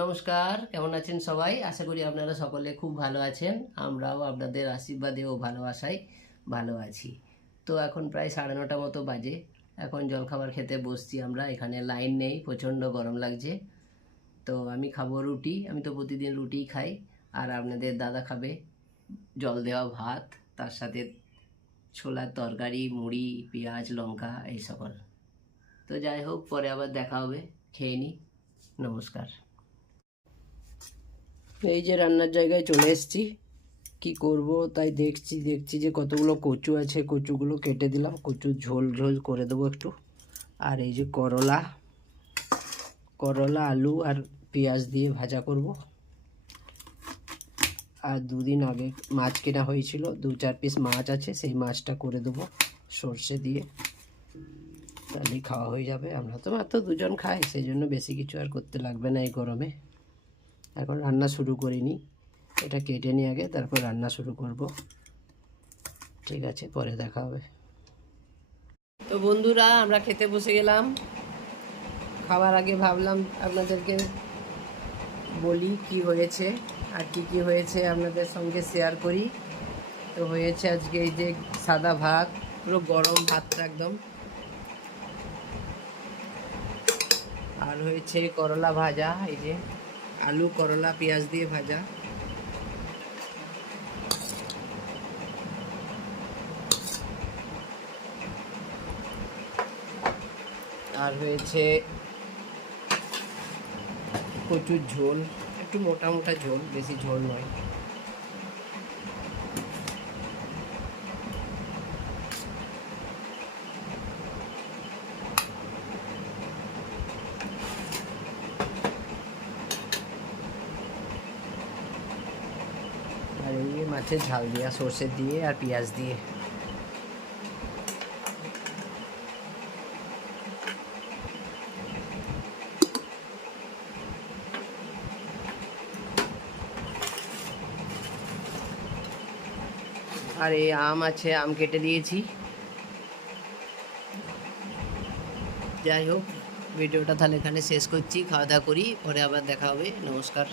নমস্কার, কেমন আছেন সবাই? আশা করি আপনারা সকলে খুব ভালো আছেন। আমরাও আপনাদের আশীর্বাদে ও ভালোবাসায় ভালো আছি। তো এখন প্রায় 9:30 মতো বাজে। এখন জলখাবার খেতে বসছি আমরা। এখানে লাইন নেই, প্রচণ্ড গরম লাগছে। তো আমি খাবো রুটি। আমি তো প্রতিদিন রুটিই খাই। আর আপনাদের দাদা খাবে জল দেওয়া ভাত, তার সাথে ছোলার তরকারি, মুড়ি, পেঁয়াজ, লঙ্কা এই সকল। তো যাই হোক, পরে আবার দেখা হবে। খেয়ে নিই। নমস্কার। এই যে রান্নার জায়গায় চলে এসেছি। কি করব তাই দেখছি যে কতগুলো কচু আছে, কচুগুলো কেটে দিলাম। কচু ঝোল ঝোল করে দেবো একটু। আর এই যে করলা আলু আর পেঁয়াজ দিয়ে ভাজা করব। আর দুদিন আগে মাছ কেনা হয়েছিল, 2-4 পিস মাছ আছে, সেই মাছটা করে দেবো সর্ষে দিয়ে। তাহলেই খাওয়া হয়ে যাবে। আমরা তো মাত্র 2জন খাই, সেই জন্য বেশি কিছু আর করতে লাগবে না এই গরমে। এখন রান্না শুরু করিনি, এটা কেটে নিয়ে আগে তারপর রান্না শুরু করব। ঠিক আছে, পরে দেখা হবে। তো বন্ধুরা, আমরা খেতে বসে গেলাম। খাওয়ার আগে ভাবলাম আপনাদেরকে বলি কি হয়েছে আর কি হয়েছে আপনাদের সঙ্গে শেয়ার করি। তো হয়েছে আজকে এই যে সাদা ভাত, পুরো গরম ভাতটা একদম। আর হয়েছে করলা ভাজা, এই যে আলু করলা পেঁয়াজ দিয়ে ভাজা। আর হয়েছে কচুর ঝোল, একটু মোটা মোটা ঝোল, বেশি ঝোল নয়। আর এই মাছের ঝাল দিয়া, সর্ষে দিয়ে আর পেঁয়াজ দিয়ে। আর এই আম আছে, আম কেটে দিয়েছি। যাই হোক, ভিডিওটা তাহলে এখানে শেষ করছি। খাওয়া দাওয়া করি, পরে আবার দেখা হবে। নমস্কার।